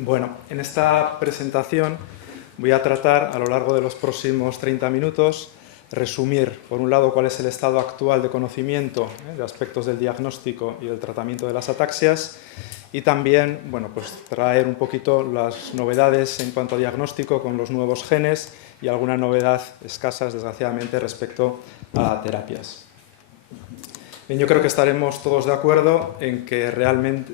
Bueno, en esta presentación voy a tratar a lo largo de los próximos 30 minutos resumir, por un lado, cuál es el estado actual de conocimiento de aspectos del diagnóstico y del tratamiento de las ataxias, y también, bueno, pues traer un poquito las novedades en cuanto a diagnóstico con los nuevos genes y alguna novedad escasas, desgraciadamente, respecto a terapias. Bien, yo creo que estaremos todos de acuerdo en que realmente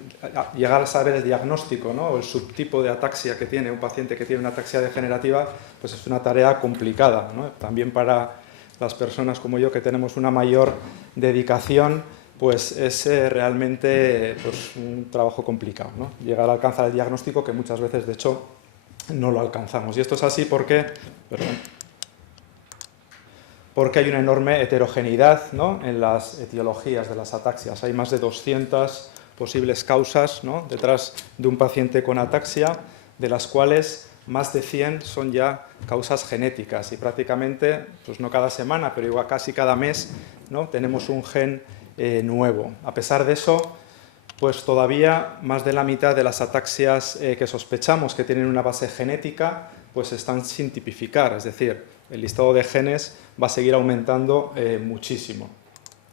llegar a saber el diagnóstico, ¿no?, o el subtipo de ataxia que tiene un paciente que tiene una ataxia degenerativa, pues es una tarea complicada, ¿no? También para las personas como yo que tenemos una mayor dedicación, pues es realmente pues, un trabajo complicado, ¿no? Llegar a alcanzar el diagnóstico que muchas veces, de hecho, no lo alcanzamos. Y esto es así porque hay una enorme heterogeneidad, ¿no?, en las etiologías de las ataxias. Hay más de 200 posibles causas, ¿no?, detrás de un paciente con ataxia, de las cuales más de 100 son ya causas genéticas y prácticamente, pues no cada semana, pero igual casi cada mes, ¿no?, tenemos un gen nuevo. A pesar de eso, pues todavía más de la mitad de las ataxias que sospechamos que tienen una base genética, pues están sin tipificar, es decir, el listado de genes va a seguir aumentando muchísimo.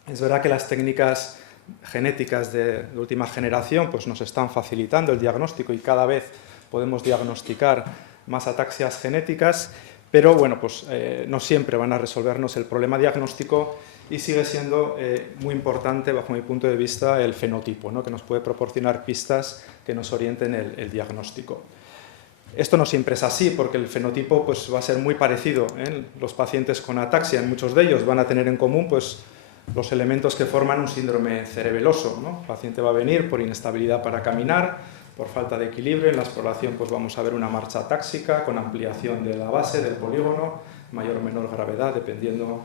Es verdad que las técnicas genéticas de última generación pues nos están facilitando el diagnóstico y cada vez podemos diagnosticar más ataxias genéticas, pero bueno, pues no siempre van a resolvernos el problema diagnóstico y sigue siendo muy importante, bajo mi punto de vista, el fenotipo, ¿no?, que nos puede proporcionar pistas que nos orienten el diagnóstico. Esto no siempre es así, porque el fenotipo pues, va a ser muy parecido, ¿eh? Los pacientes con ataxia, en muchos de ellos, van a tener en común pues, los elementos que forman un síndrome cerebeloso, ¿no? El paciente va a venir por inestabilidad para caminar, por falta de equilibrio. En la exploración pues, vamos a ver una marcha atáxica con ampliación de la base, del polígono, mayor o menor gravedad, dependiendo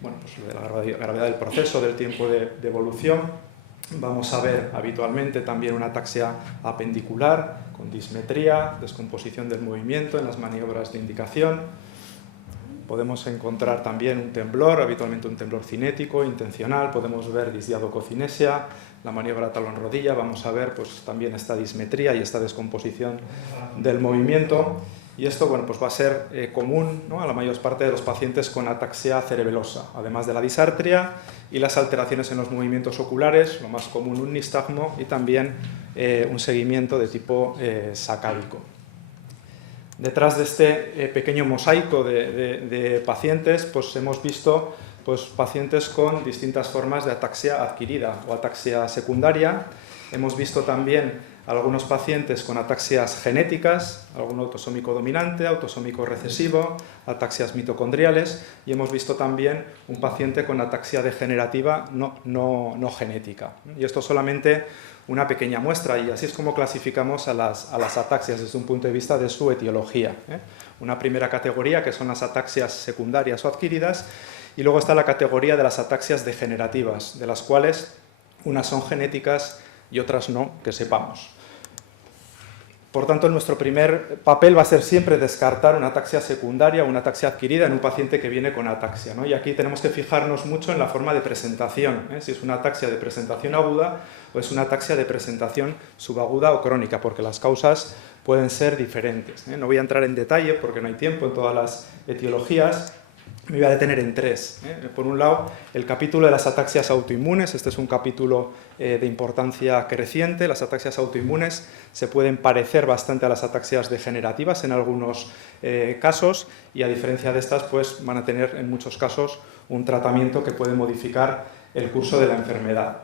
bueno, pues, de la gravedad del proceso, del tiempo de evolución. Vamos a ver habitualmente también una ataxia apendicular con dismetría, descomposición del movimiento en las maniobras de indicación. Podemos encontrar también un temblor, habitualmente un temblor cinético, intencional. Podemos ver disdiadococinesia, la maniobra talón-rodilla. Vamos a ver pues, también esta dismetría y esta descomposición del movimiento. Y esto bueno, pues va a ser común, ¿no?, a la mayor parte de los pacientes con ataxia cerebelosa, además de la disartria y las alteraciones en los movimientos oculares, lo más común un nistagmo y también un seguimiento de tipo sacádico. Detrás de este pequeño mosaico de pacientes pues hemos visto pues, pacientes con distintas formas de ataxia adquirida o ataxia secundaria. Hemos visto también algunos pacientes con ataxias genéticas, algún autosómico dominante, autosómico recesivo, ataxias mitocondriales, y hemos visto también un paciente con ataxia degenerativa no genética. Y esto es solamente una pequeña muestra, y así es como clasificamos a las ataxias desde un punto de vista de su etiología. Una primera categoría, que son las ataxias secundarias o adquiridas, y luego está la categoría de las ataxias degenerativas, de las cuales unas son genéticas y otras no, que sepamos. Por tanto, nuestro primer papel va a ser siempre descartar una ataxia secundaria o una ataxia adquirida en un paciente que viene con ataxia, ¿no? Y aquí tenemos que fijarnos mucho en la forma de presentación, si es una ataxia de presentación aguda o es una ataxia de presentación subaguda o crónica, porque las causas pueden ser diferentes. No voy a entrar en detalle porque no hay tiempo en todas las etiologías. Me voy a detener en tres. Por un lado, el capítulo de las ataxias autoinmunes. Este es un capítulo de importancia creciente. Las ataxias autoinmunes se pueden parecer bastante a las ataxias degenerativas en algunos casos, y a diferencia de estas, pues, van a tener en muchos casos un tratamiento que puede modificar el curso de la enfermedad.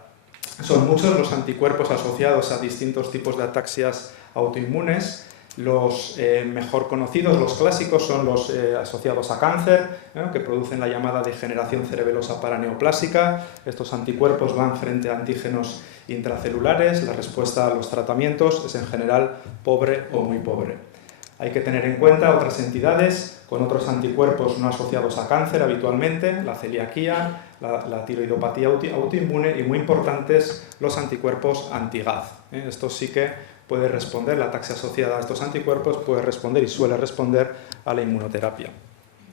Son muchos los anticuerpos asociados a distintos tipos de ataxias autoinmunes. Los mejor conocidos, los clásicos, son los asociados a cáncer, que producen la llamada degeneración cerebelosa paraneoplásica. Estos anticuerpos van frente a antígenos intracelulares. La respuesta a los tratamientos es en general pobre o muy pobre. Hay que tener en cuenta otras entidades con otros anticuerpos no asociados a cáncer habitualmente, la celiaquía, la tiroidopatía autoinmune y, muy importantes, los anticuerpos anti-GAD. Estos sí que puede responder, la ataxia asociada a estos anticuerpos puede responder y suele responder a la inmunoterapia.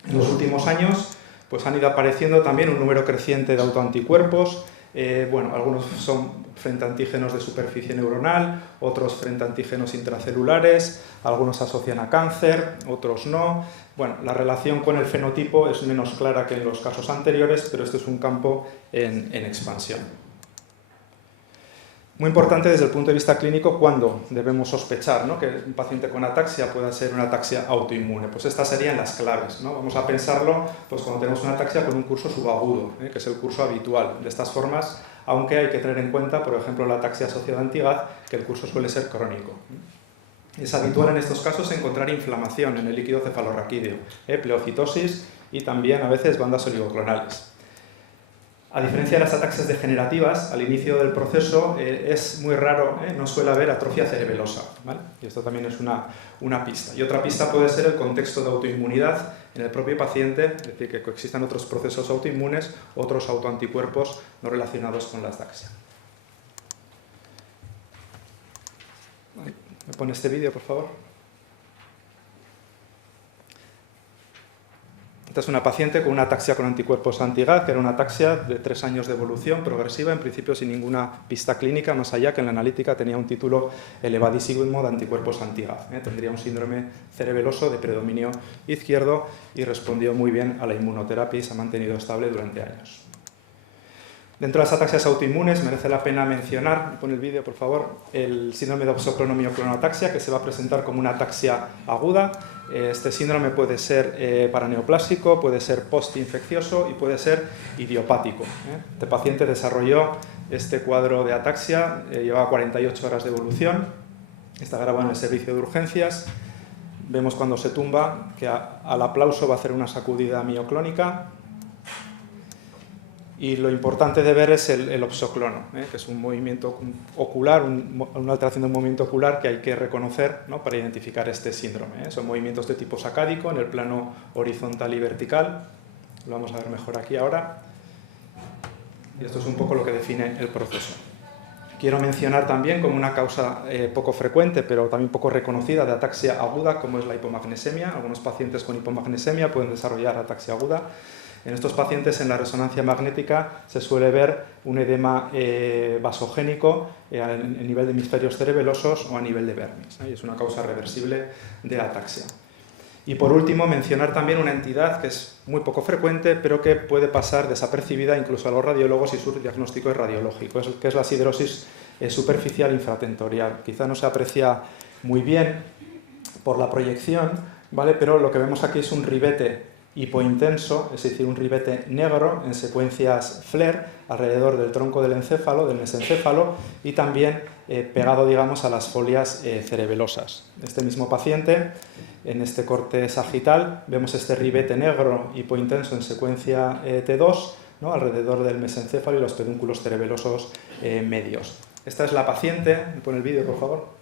En los últimos años pues han ido apareciendo también un número creciente de autoanticuerpos Bueno, algunos son frente a antígenos de superficie neuronal, otros frente a antígenos intracelulares, algunos asocian a cáncer, otros no. Bueno, la relación con el fenotipo es menos clara que en los casos anteriores, pero este es un campo en expansión. Muy importante desde el punto de vista clínico cuándo debemos sospechar, ¿no?, que un paciente con ataxia pueda ser una ataxia autoinmune. Pues estas serían las claves, ¿no? Vamos a pensarlo pues cuando tenemos una ataxia con un curso subagudo, que es el curso habitual de estas formas, aunque hay que tener en cuenta, por ejemplo, la ataxia asociada a antigaz, que el curso suele ser crónico. Es habitual en estos casos encontrar inflamación en el líquido cefalorraquídeo, pleocitosis y también a veces bandas oligoclonales. A diferencia de las ataxias degenerativas, al inicio del proceso es muy raro, no suele haber atrofia cerebelosa, ¿vale? Y esto también es una pista. Y otra pista puede ser el contexto de autoinmunidad en el propio paciente, es decir, que coexistan otros procesos autoinmunes, otros autoanticuerpos no relacionados con la ataxia. ¿Me pone este vídeo, por favor? Esta es una paciente con una ataxia con anticuerpos anti-GAD, que era una ataxia de 3 años de evolución progresiva, en principio sin ninguna pista clínica, más allá que en la analítica tenía un título elevadísimo de anticuerpos anti-GAD. Tendría un síndrome cerebeloso de predominio izquierdo y respondió muy bien a la inmunoterapia y se ha mantenido estable durante años. Dentro de las ataxias autoinmunes merece la pena mencionar, pon el vídeo por favor, el síndrome de opsoclonomioclonoataxia, que se va a presentar como una ataxia aguda. Este síndrome puede ser paraneoplásico, puede ser postinfeccioso y puede ser idiopático. Este paciente desarrolló este cuadro de ataxia, llevaba 48 horas de evolución, está grabado en el servicio de urgencias. Vemos cuando se tumba que al aplauso va a hacer una sacudida mioclónica. Y lo importante de ver es el opsoclono, que es un movimiento ocular, una alteración del movimiento ocular que hay que reconocer, ¿no?, para identificar este síndrome. Son movimientos de tipo sacádico en el plano horizontal y vertical. Lo vamos a ver mejor aquí ahora. Y esto es un poco lo que define el proceso. Quiero mencionar también como una causa poco frecuente, pero también poco reconocida de ataxia aguda, como es la hipomagnesemia. Algunos pacientes con hipomagnesemia pueden desarrollar ataxia aguda. En estos pacientes, en la resonancia magnética, se suele ver un edema vasogénico a nivel de hemisferios cerebelosos o a nivel de vermis, y es una causa reversible de ataxia. Y por último, mencionar también una entidad que es muy poco frecuente, pero que puede pasar desapercibida incluso a los radiólogos y su diagnóstico es radiológico, que es la siderosis superficial infratentorial. Quizá no se aprecia muy bien por la proyección, ¿vale?, pero lo que vemos aquí es un ribete hipointenso, es decir, un ribete negro en secuencias FLAIR alrededor del tronco del encéfalo, del mesencéfalo, y también pegado, digamos, a las folias cerebelosas. Este mismo paciente, en este corte sagital, vemos este ribete negro hipointenso en secuencia T2, ¿no?, alrededor del mesencéfalo y los pedúnculos cerebelosos medios. Esta es la paciente, ¿me pone el vídeo, por favor?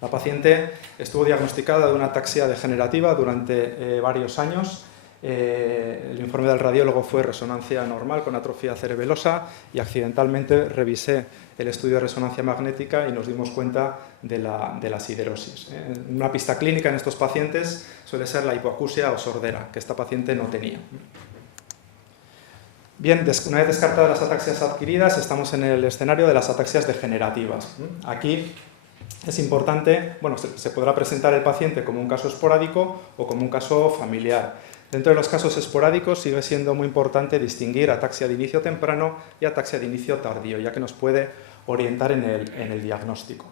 La paciente estuvo diagnosticada de una ataxia degenerativa durante varios años. El informe del radiólogo fue resonancia normal con atrofia cerebelosa y accidentalmente revisé el estudio de resonancia magnética y nos dimos cuenta de la siderosis. Una pista clínica en estos pacientes suele ser la hipoacusia o sordera, que esta paciente no tenía. Bien, una vez descartadas las ataxias adquiridas, estamos en el escenario de las ataxias degenerativas. Aquí es importante, bueno, se podrá presentar el paciente como un caso esporádico o como un caso familiar. Dentro de los casos esporádicos sigue siendo muy importante distinguir ataxia de inicio temprano y ataxia de inicio tardío, ya que nos puede orientar en el diagnóstico.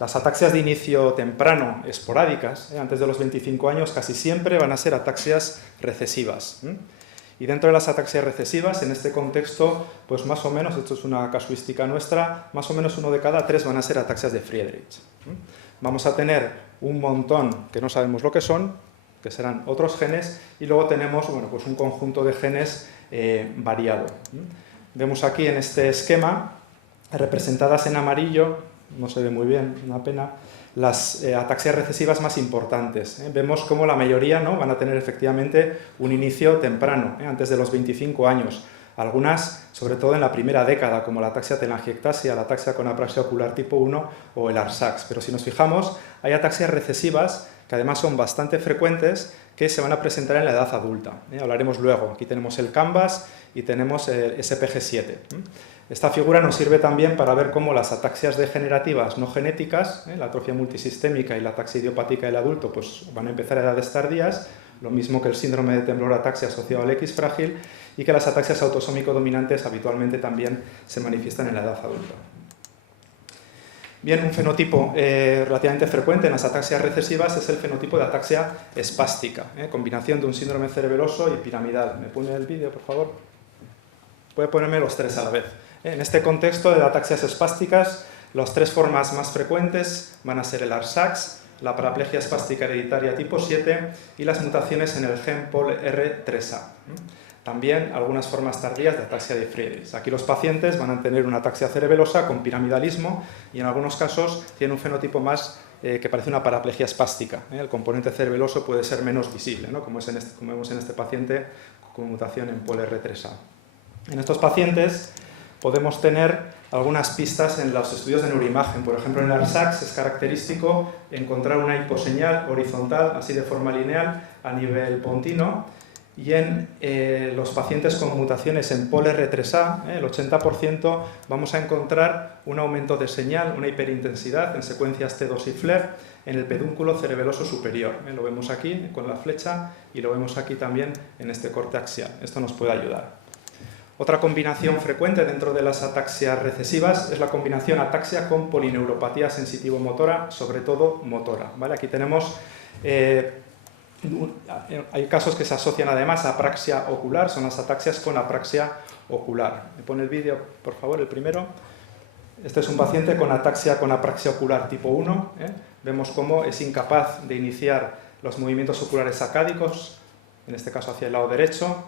Las ataxias de inicio temprano esporádicas, antes de los 25 años, casi siempre van a ser ataxias recesivas. Y dentro de las ataxias recesivas, en este contexto, pues más o menos, esto es una casuística nuestra, más o menos 1 de cada 3 van a ser ataxias de Friedreich. Vamos a tener un montón que no sabemos lo que son, que serán otros genes, y luego tenemos, bueno, pues un conjunto de genes variado. Vemos aquí en este esquema, representadas en amarillo, no se ve muy bien, una pena, las ataxias recesivas más importantes. Vemos cómo la mayoría, ¿no?, van a tener efectivamente un inicio temprano, antes de los 25 años. Algunas, sobre todo en la primera década, como la ataxia telangiectasia, la ataxia con apraxia ocular tipo 1 o el ARSAX. Pero si nos fijamos, hay ataxias recesivas que además son bastante frecuentes que se van a presentar en la edad adulta. Hablaremos luego. Aquí tenemos el CANVAS y tenemos el SPG7. Esta figura nos sirve también para ver cómo las ataxias degenerativas no genéticas, la atrofia multisistémica y la ataxia idiopática del adulto, pues van a empezar a edades tardías, lo mismo que el síndrome de temblor-ataxia asociado al X frágil, y que las ataxias autosómico-dominantes habitualmente también se manifiestan en la edad adulta. Bien, un fenotipo relativamente frecuente en las ataxias recesivas es el fenotipo de ataxia espástica, combinación de un síndrome cerebeloso y piramidal. ¿Me pone el vídeo, por favor? Puede ponerme los tres a la vez. En este contexto de ataxias espásticas, las tres formas más frecuentes van a ser el ARSAX, la paraplegia espástica hereditaria tipo 7 y las mutaciones en el gen POLR3A. También algunas formas tardías de ataxia de Friedreich. Aquí los pacientes van a tener una ataxia cerebelosa con piramidalismo y en algunos casos tienen un fenotipo más que parece una paraplegia espástica. El componente cerebeloso puede ser menos visible, ¿no? como vemos en este paciente con mutación en POLR3A. En estos pacientes podemos tener algunas pistas en los estudios de neuroimagen. Por ejemplo, en el ARSAX es característico encontrar una hiposeñal horizontal, así de forma lineal, a nivel pontino. Y en los pacientes con mutaciones en POLR3A, el 80%, vamos a encontrar un aumento de señal, una hiperintensidad en secuencias T2 y FLAIR en el pedúnculo cerebeloso superior. Lo vemos aquí con la flecha y lo vemos aquí también en este corte axial. Esto nos puede ayudar. Otra combinación frecuente dentro de las ataxias recesivas es la combinación ataxia con polineuropatía sensitivo-motora, sobre todo motora. ¿Vale? Aquí tenemos... hay casos que se asocian además a apraxia ocular, son las ataxias con apraxia ocular. ¿Me pone el vídeo, por favor, el primero? Este es un paciente con ataxia con apraxia ocular tipo 1. Vemos cómo es incapaz de iniciar los movimientos oculares sacádicos, en este caso hacia el lado derecho.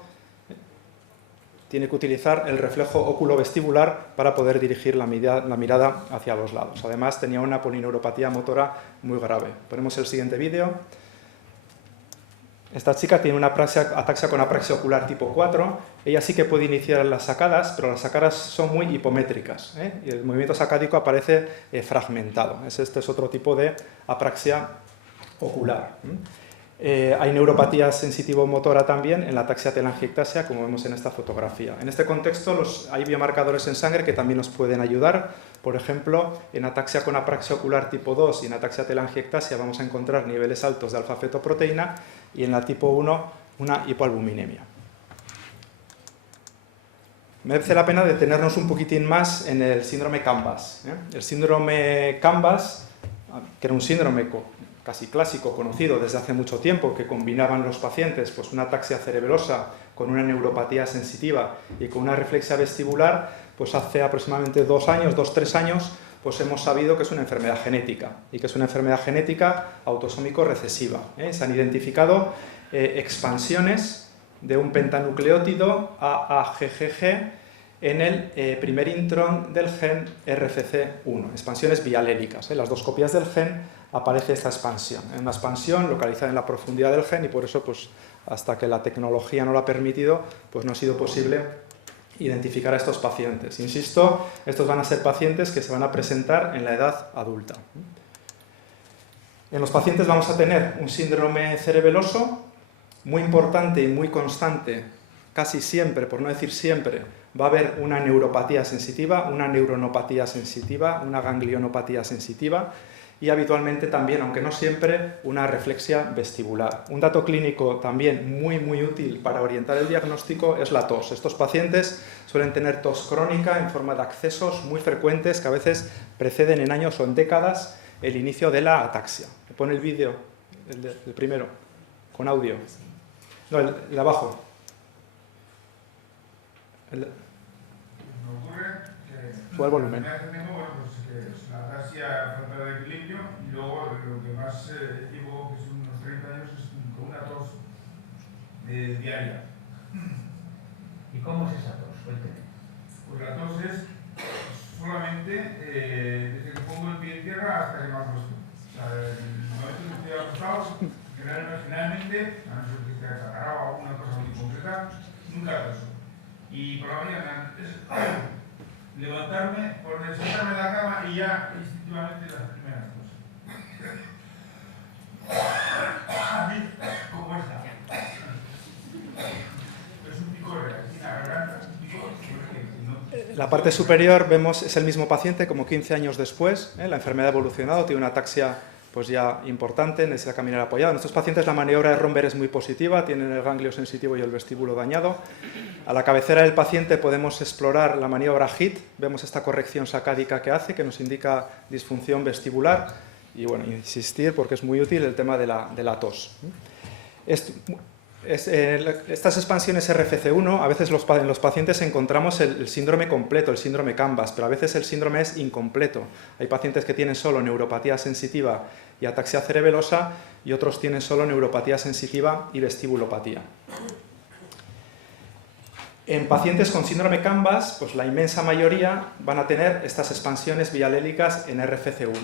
Tiene que utilizar el reflejo oculovestibular para poder dirigir la mirada hacia los lados. Además, tenía una polineuropatía motora muy grave. Ponemos el siguiente vídeo. Esta chica tiene una ataxia con apraxia ocular tipo 4. Ella sí que puede iniciar las sacadas, pero las sacadas son muy hipométricas, y el movimiento sacádico aparece fragmentado. Este es otro tipo de apraxia ocular. Hay neuropatía sensitivo-motora también en la ataxia telangiectasia, como vemos en esta fotografía. En este contexto hay biomarcadores en sangre que también nos pueden ayudar. Por ejemplo, en ataxia con apraxia ocular tipo 2 y en ataxia telangiectasia vamos a encontrar niveles altos de alfa-fetoproteína y en la tipo 1 una hipoalbuminemia. Merece la pena detenernos un poquitín más en el síndrome Canvas. El síndrome Canvas, que era un síndrome casi clásico, conocido desde hace mucho tiempo, que combinaban los pacientes pues una ataxia cerebelosa con una neuropatía sensitiva y con una reflexia vestibular, pues hace aproximadamente 2-3 años, pues hemos sabido que es una enfermedad genética y que es una enfermedad genética autosómico recesiva. Se han identificado expansiones de un pentanucleótido AAGGG en el primer intrón del gen RCC1, expansiones bialélicas. Las dos copias del gen aparece esta expansión. Es una expansión localizada en la profundidad del gen y por eso, pues, hasta que la tecnología no lo ha permitido, pues no ha sido posible identificar a estos pacientes. Insisto, estos van a ser pacientes que se van a presentar en la edad adulta. En los pacientes vamos a tener un síndrome cerebeloso muy importante y muy constante, casi siempre, por no decir siempre, va a haber una neuropatía sensitiva, una neuronopatía sensitiva, una ganglionopatía sensitiva y habitualmente también, aunque no siempre, una reflexia vestibular. Un dato clínico también muy útil para orientar el diagnóstico es la tos. Estos pacientes suelen tener tos crónica en forma de accesos muy frecuentes que a veces preceden en años o en décadas el inicio de la ataxia. ¿Me pone el vídeo, el primero, con audio? No, el de abajo. Sube el volumen. La ataxia falta de equilibrio y luego lo que más llevo, que son unos 30 años, es con una tos diaria. ¿Y cómo es esa tos? Cuénteme. Pues la tos es solamente desde que pongo el pie en tierra hasta que me acuesto. O sea, el momento que estoy acostado, generalmente, a no ser que esté agarrado a una cosa muy concreta, nunca toso. Y por la mañana es levantarme, sentarme en la cama y ya instintivamente las primeras cosas. Como esta. Es un picor aquí en la garganta, un picor que no. la parte superior vemos es el mismo paciente como 15 años después, la enfermedad ha evolucionado, tiene una ataxia pues ya importante, necesita caminar apoyado. En estos pacientes la maniobra de Romberg es muy positiva, tienen el ganglio sensitivo y el vestíbulo dañado. A la cabecera del paciente podemos explorar la maniobra HIT, vemos esta corrección sacádica que hace, que nos indica disfunción vestibular, y bueno, insistir porque es muy útil el tema de la tos. Estas expansiones RFC1, a veces en los pacientes encontramos el síndrome completo, el síndrome Canvas, pero a veces el síndrome es incompleto. Hay pacientes que tienen solo neuropatía sensitiva y ataxia cerebelosa y otros tienen solo neuropatía sensitiva y vestibulopatía. En pacientes con síndrome Canvas, pues la inmensa mayoría van a tener estas expansiones bialélicas en RFC1.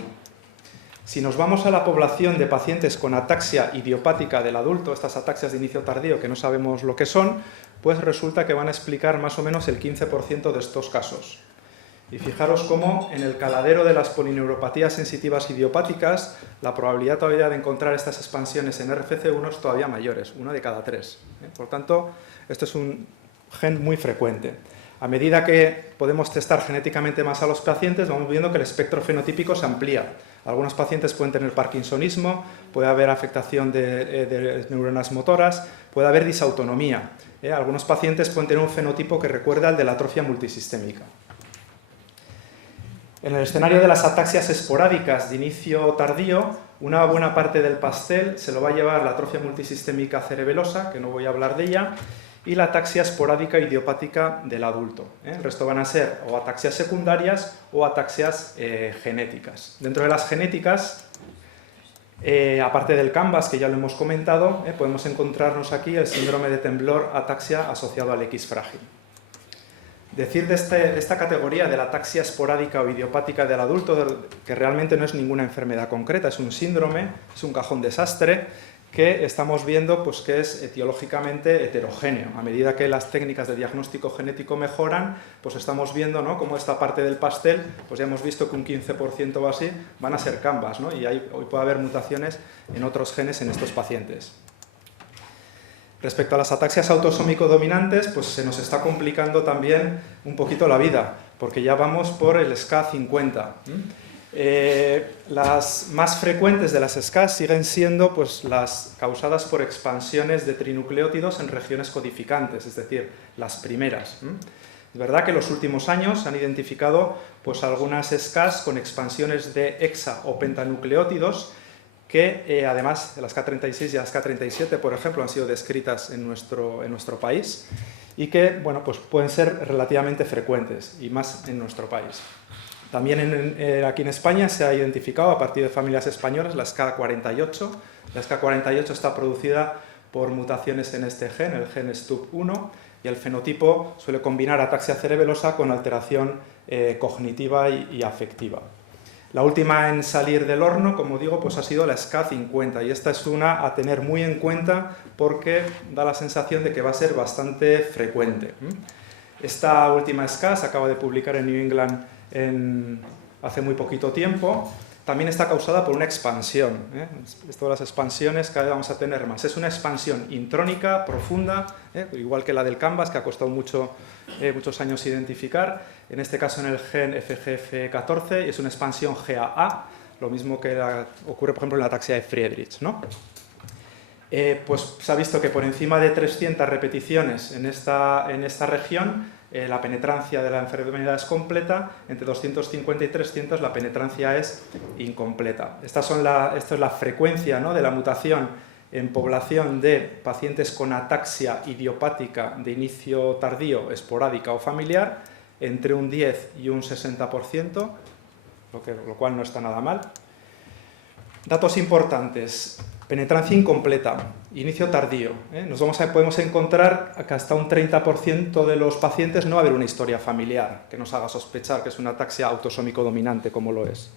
Si nos vamos a la población de pacientes con ataxia idiopática del adulto, estas ataxias de inicio tardío que no sabemos lo que son, pues resulta que van a explicar más o menos el 15% de estos casos. Y fijaros cómo en el caladero de las polineuropatías sensitivas idiopáticas la probabilidad todavía de encontrar estas expansiones en RFC1 es todavía mayores, 1 de cada 3. Por tanto, esto es un gen muy frecuente. A medida que podemos testar genéticamente más a los pacientes, vamos viendo que el espectro fenotípico se amplía. Algunos pacientes pueden tener parkinsonismo, puede haber afectación de neuronas motoras, puede haber disautonomía. Algunos pacientes pueden tener un fenotipo que recuerda al de la atrofia multisistémica. En el escenario de las ataxias esporádicas de inicio tardío, una buena parte del pastel se lo va a llevar la atrofia multisistémica cerebelosa, que no voy a hablar de ella, y la ataxia esporádica idiopática del adulto. El resto van a ser o ataxias secundarias o ataxias genéticas. Dentro de las genéticas, aparte del Canvas, que ya lo hemos comentado, podemos encontrarnos aquí el síndrome de temblor ataxia asociado al X frágil. Decir de esta categoría de la ataxia esporádica o idiopática del adulto, que realmente no es ninguna enfermedad concreta, es un síndrome, es un cajón desastre, que estamos viendo pues, que es etiológicamente heterogéneo. A medida que las técnicas de diagnóstico genético mejoran, pues estamos viendo, ¿no?, cómo esta parte del pastel, pues ya hemos visto que un 15% o así van a ser Canvas, ¿no? Y hoy puede haber mutaciones en otros genes en estos pacientes. Respecto a las ataxias autosómico-dominantes, pues se nos está complicando también un poquito la vida, porque ya vamos por el SCA50. Las más frecuentes de las SCA siguen siendo pues, las causadas por expansiones de trinucleótidos en regiones codificantes, es decir, las primeras. Es verdad que en los últimos años se han identificado pues, algunas SCAs con expansiones de hexa o pentanucleótidos que además las K36 y las K37, por ejemplo, han sido descritas en nuestro país y que bueno, pues pueden ser relativamente frecuentes y más en nuestro país. También aquí en España se ha identificado a partir de familias españolas la SCA48. La SCA48 está producida por mutaciones en este gen, el gen STUB1, y el fenotipo suele combinar ataxia cerebelosa con alteración cognitiva y afectiva. La última en salir del horno, como digo, pues ha sido la SCA50, y esta es una a tener muy en cuenta porque da la sensación de que va a ser bastante frecuente. Esta última SCA se acaba de publicar en New England hace muy poquito tiempo. También está causada por una expansión. Esto de las expansiones cada vez vamos a tener más. Es una expansión intrónica, profunda, igual que la del Canvas, que ha costado muchos años identificar. En este caso en el gen FGF14, es una expansión GAA, lo mismo que ocurre, por ejemplo, en la ataxia de Friedreich, ¿no? Pues se ha visto que por encima de 300 repeticiones en esta región, la penetrancia de la enfermedad es completa, entre 250 y 300 la penetrancia es incompleta. Esto es la frecuencia, ¿no?, de la mutación en población de pacientes con ataxia idiopática de inicio tardío, esporádica o familiar, entre un 10 y un 60%, lo cual no está nada mal. Datos importantes. Penetrancia incompleta, inicio tardío. Podemos encontrar que hasta un 30% de los pacientes no va a haber una historia familiar que nos haga sospechar que es una ataxia autosómico dominante, como lo es.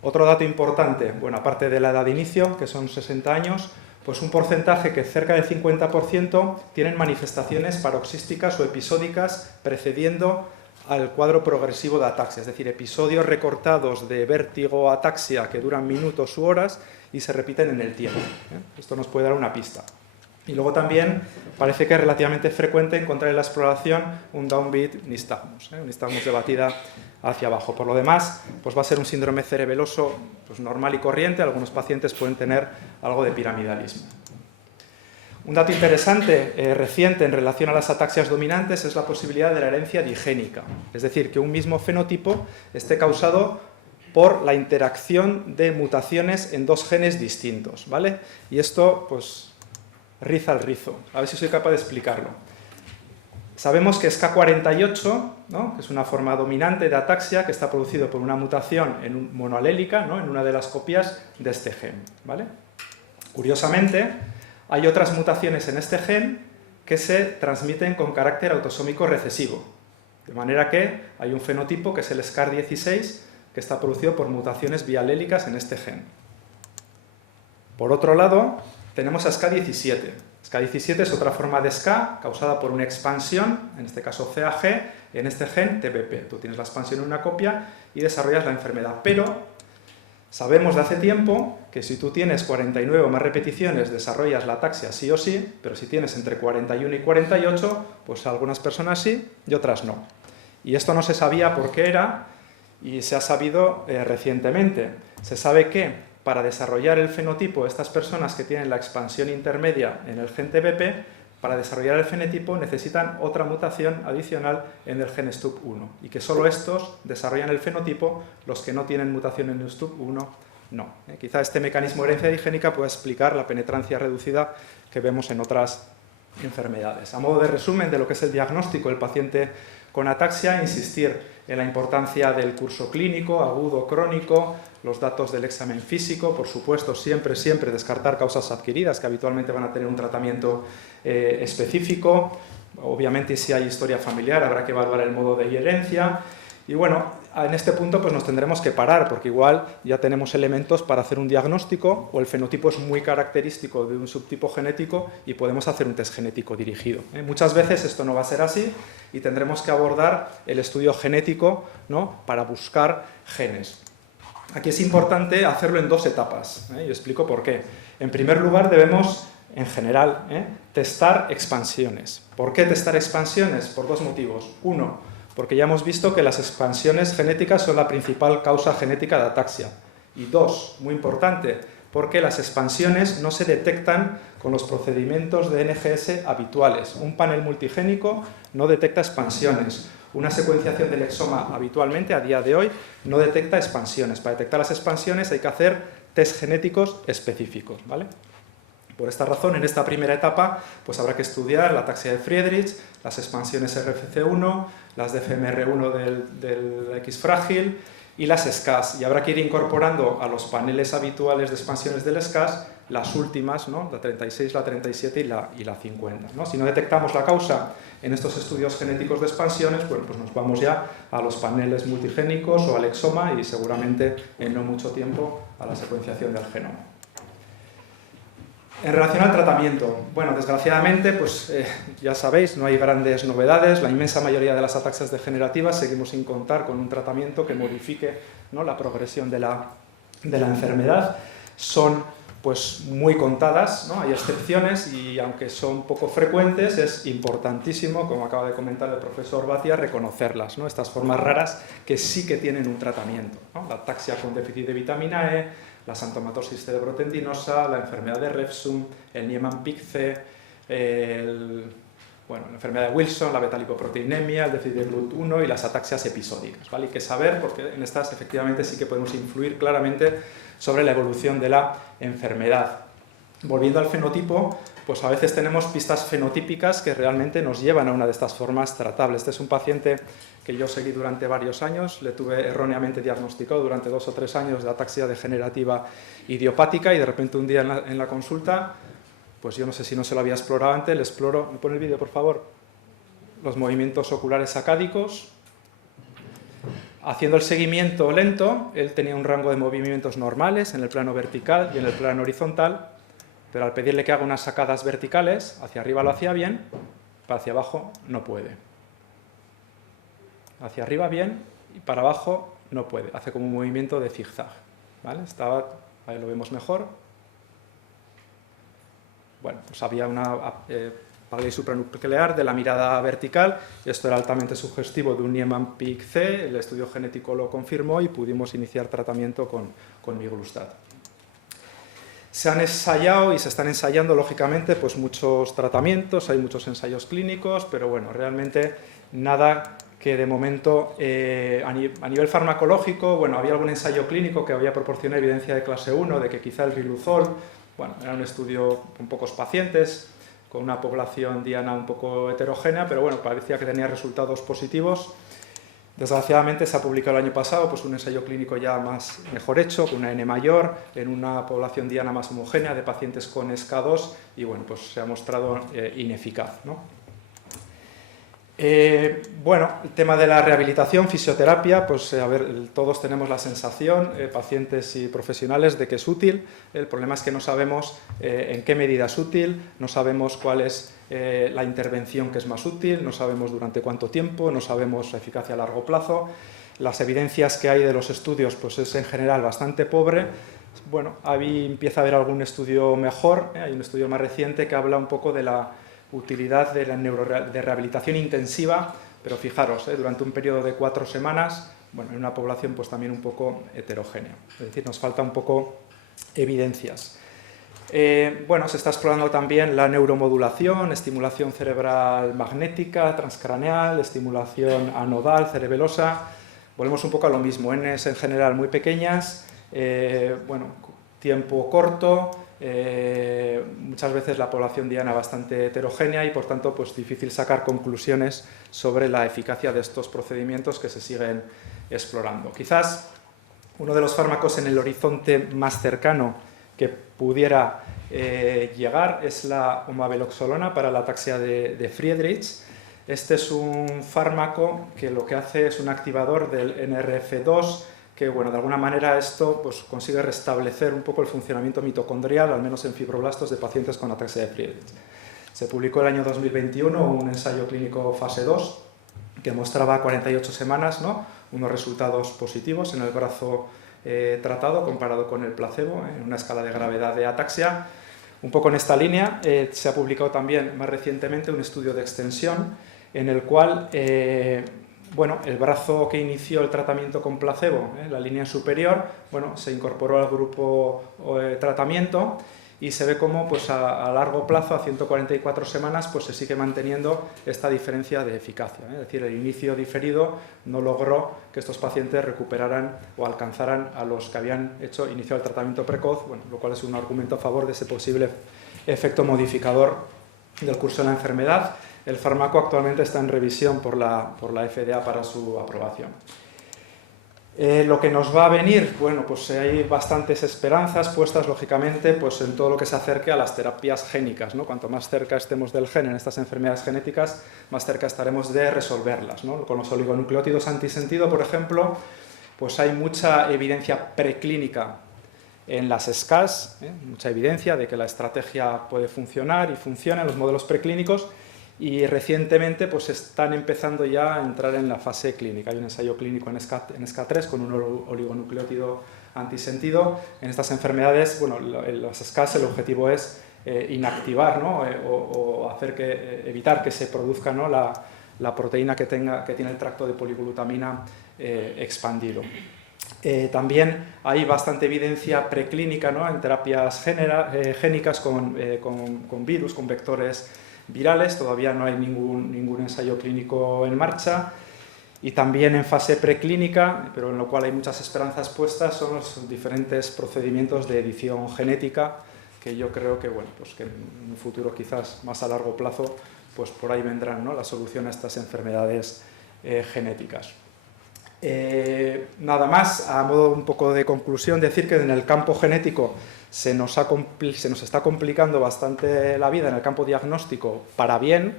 Otro dato importante, bueno, aparte de la edad de inicio, que son 60 años, pues un porcentaje que cerca del 50% tienen manifestaciones paroxísticas o episódicas precediendo al cuadro progresivo de ataxia, es decir, episodios recortados de vértigo o ataxia que duran minutos u horas y se repiten en el tiempo. Esto nos puede dar una pista. Y luego también parece que es relativamente frecuente encontrar en la exploración un downbeat nistagmus, un nistagmus de batida hacia abajo. Por lo demás, pues va a ser un síndrome cerebeloso pues normal y corriente. Algunos pacientes pueden tener algo de piramidalismo. Un dato interesante reciente en relación a las ataxias dominantes es la posibilidad de la herencia digénica, es decir, que un mismo fenotipo esté causado por la interacción de mutaciones en dos genes distintos, ¿vale? Y esto, pues, riza el rizo. A ver si soy capaz de explicarlo. Sabemos que SK48, ¿no?, que es una forma dominante de ataxia que está producido por una mutación monoalélica, ¿no?, en una de las copias de este gen, ¿vale? Curiosamente, hay otras mutaciones en este gen que se transmiten con carácter autosómico recesivo, de manera que hay un fenotipo que es el SCAR16 que está producido por mutaciones bialélicas en este gen. Por otro lado, tenemos a SCA17. SCA17 es otra forma de SCA causada por una expansión, en este caso CAG, en este gen TBP. Tú tienes la expansión en una copia y desarrollas la enfermedad. Pero sabemos de hace tiempo que si tú tienes 49 o más repeticiones desarrollas la ataxia sí o sí, pero si tienes entre 41 y 48, pues algunas personas sí y otras no. Y esto no se sabía por qué era y se ha sabido recientemente. Se sabe que para desarrollar el fenotipo, estas personas que tienen la expansión intermedia en el gen TBP, para desarrollar el fenotipo necesitan otra mutación adicional en el gen STUB1 y que solo estos desarrollan el fenotipo, los que no tienen mutación en el STUB1 no. Quizá este mecanismo de herencia digénica pueda explicar la penetrancia reducida que vemos en otras enfermedades. A modo de resumen de lo que es el diagnóstico del paciente con ataxia, insistir en la importancia del curso clínico, agudo, crónico, los datos del examen físico, por supuesto, siempre descartar causas adquiridas que habitualmente van a tener un tratamiento específico. Obviamente, si hay historia familiar, habrá que evaluar el modo de herencia. Y bueno, en este punto pues nos tendremos que parar, porque igual ya tenemos elementos para hacer un diagnóstico o el fenotipo es muy característico de un subtipo genético y podemos hacer un test genético dirigido. Muchas veces esto no va a ser así y tendremos que abordar el estudio genético, ¿no?, para buscar genes. Aquí es importante hacerlo en dos etapas, y explico por qué. En primer lugar, debemos, en general, testar expansiones. ¿Por qué testar expansiones? Por dos motivos. Uno, porque ya hemos visto que las expansiones genéticas son la principal causa genética de ataxia. Y dos, muy importante, porque las expansiones no se detectan con los procedimientos de NGS habituales. Un panel multigénico no detecta expansiones. Una secuenciación del exoma habitualmente, a día de hoy, no detecta expansiones. Para detectar las expansiones hay que hacer test genéticos específicos, ¿vale? Por esta razón, en esta primera etapa, pues habrá que estudiar la ataxia de Friedrich, las expansiones RFC1, las de FMR1 del X frágil y las SCAS. Y habrá que ir incorporando a los paneles habituales de expansiones del SCAS las últimas, ¿no?, la 36, la 37 y la 50. ¿no? Si no detectamos la causa en estos estudios genéticos de expansiones, bueno, pues nos vamos ya a los paneles multigénicos o al exoma y seguramente en no mucho tiempo a la secuenciación del genoma. En relación al tratamiento, bueno, desgraciadamente, pues ya sabéis, no hay grandes novedades. La inmensa mayoría de las ataxias degenerativas seguimos sin contar con un tratamiento que modifique, ¿no?, la progresión de la enfermedad. Son pues muy contadas, ¿no? Hay excepciones y aunque son poco frecuentes, es importantísimo, como acaba de comentar el profesor Batia, reconocerlas, ¿no? Estas formas raras que sí que tienen un tratamiento, ¿no? La ataxia con déficit de vitamina E, la xantomatosis cerebrotendinosa, la enfermedad de Refsum, el Niemann-Pick-C, la enfermedad de Wilson, la beta-lipoproteinemia, el déficit de GLUT1 y las ataxias episódicas, ¿vale? Hay que saber, porque en estas efectivamente sí que podemos influir claramente sobre la evolución de la enfermedad. Volviendo al fenotipo, pues a veces tenemos pistas fenotípicas que realmente nos llevan a una de estas formas tratables. Este es un paciente que yo seguí durante varios años, le tuve erróneamente diagnosticado durante 2 o 3 años de ataxia degenerativa idiopática y de repente un día en la consulta, pues yo no sé si no se lo había explorado antes, le exploro, ¿me pone el vídeo por favor? Los movimientos oculares sacádicos. Haciendo el seguimiento lento, él tenía un rango de movimientos normales en el plano vertical y en el plano horizontal, pero al pedirle que haga unas sacadas verticales, hacia arriba lo hacía bien, para hacia abajo no puede. Hacia arriba bien y para abajo no puede, hace como un movimiento de zigzag, ¿vale? Ahí lo vemos mejor. bueno, pues había una parálisis supranuclear de la mirada vertical. Esto era altamente sugestivo de un Niemann-Pick-C, el estudio genético lo confirmó y pudimos iniciar tratamiento con miglustat. Se han ensayado y se están ensayando, lógicamente, pues muchos tratamientos, hay muchos ensayos clínicos, pero bueno, realmente nada que de momento, a nivel farmacológico, bueno, había algún ensayo clínico que había proporcionado evidencia de clase 1 de que quizá el riluzol, bueno, era un estudio con pocos pacientes, con una población diana un poco heterogénea, pero bueno, parecía que tenía resultados positivos. Desgraciadamente se ha publicado el año pasado pues, un ensayo clínico ya mejor hecho, con una N mayor, en una población diana más homogénea de pacientes con SK2 y bueno, pues se ha mostrado ineficaz, ¿no? Bueno, el tema de la rehabilitación, fisioterapia, pues a ver, todos tenemos la sensación, pacientes y profesionales, de que es útil. El problema es que no sabemos en qué medida es útil, no sabemos cuál es la intervención que es más útil, no sabemos durante cuánto tiempo, no sabemos la eficacia a largo plazo. Las evidencias que hay de los estudios pues es en general bastante pobre. Bueno, ahí empieza a haber algún estudio mejor, hay un estudio más reciente que habla un poco de la utilidad de la de rehabilitación intensiva, pero fijaros, durante un periodo de 4 semanas, bueno, en una población pues también un poco heterogénea, es decir, nos falta un poco evidencias. Bueno, se está explorando también la neuromodulación, estimulación cerebral magnética, transcraneal, estimulación anodal, cerebelosa. Volvemos un poco a lo mismo, Ns en general muy pequeñas, bueno, tiempo corto, muchas veces la población diana bastante heterogénea y por tanto pues difícil sacar conclusiones sobre la eficacia de estos procedimientos que se siguen explorando. Quizás uno de los fármacos en el horizonte más cercano que pudiera llegar es la omaveloxolona para la ataxia de Friedreich. Este es un fármaco que lo que hace es un activador del NRF2, que bueno, de alguna manera esto pues, consigue restablecer un poco el funcionamiento mitocondrial, al menos en fibroblastos de pacientes con ataxia de Friedreich. Se publicó el año 2021 un ensayo clínico fase 2 que mostraba a 48 semanas, ¿no?, unos resultados positivos en el brazo tratado comparado con el placebo en una escala de gravedad de ataxia. Un poco en esta línea se ha publicado también más recientemente un estudio de extensión en el cual bueno, el brazo que inició el tratamiento con placebo, la línea superior, bueno, se incorporó al grupo tratamiento y se ve cómo pues, a largo plazo, a 144 semanas, pues, se sigue manteniendo esta diferencia de eficacia. Es decir, el inicio diferido no logró que estos pacientes recuperaran o alcanzaran a los que habían iniciado el tratamiento precoz, bueno, lo cual es un argumento a favor de ese posible efecto modificador del curso de la enfermedad. El fármaco actualmente está en revisión por la FDA para su aprobación. Lo que nos va a venir, bueno, pues hay bastantes esperanzas puestas, lógicamente, pues en todo lo que se acerque a las terapias génicas, ¿no? Cuanto más cerca estemos del gen en estas enfermedades genéticas, más cerca estaremos de resolverlas, ¿no? Con los oligonucleótidos antisentido, por ejemplo, pues hay mucha evidencia preclínica en las SCAS, mucha evidencia de que la estrategia puede funcionar y funciona en los modelos preclínicos. Y recientemente pues están empezando ya a entrar en la fase clínica. Hay un ensayo clínico en SK3 con un oligonucleótido antisentido. En estas enfermedades, bueno, las SCAS el objetivo es inactivar, ¿no? o hacer evitar que se produzca, ¿no?, la proteína que tiene el tracto de poliglutamina expandido. También hay bastante evidencia preclínica, ¿no?, en terapias génicas con virus, con vectores virales. Todavía no hay ningún ensayo clínico en marcha. Y también en fase preclínica, pero en lo cual hay muchas esperanzas puestas, son los diferentes procedimientos de edición genética, que yo creo que, bueno, pues que en un futuro quizás más a largo plazo, pues por ahí vendrán, ¿no?, la solución a estas enfermedades genéticas. Nada más, a modo un poco de conclusión, decir que en el campo genético se nos está complicando bastante la vida en el campo diagnóstico para bien.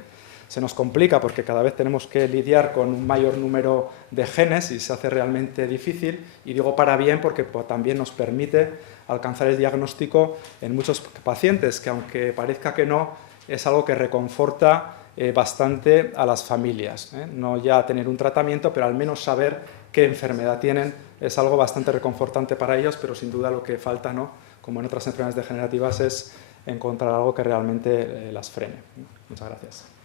Se nos complica porque cada vez tenemos que lidiar con un mayor número de genes y se hace realmente difícil, y digo para bien porque pues, también nos permite alcanzar el diagnóstico en muchos pacientes, que aunque parezca que no, es algo que reconforta bastante a las familias, no ya tener un tratamiento, pero al menos saber qué enfermedad tienen es algo bastante reconfortante para ellos, pero sin duda lo que falta, ¿no?, como en otras enfermedades degenerativas, es encontrar algo que realmente las frene. Muchas gracias.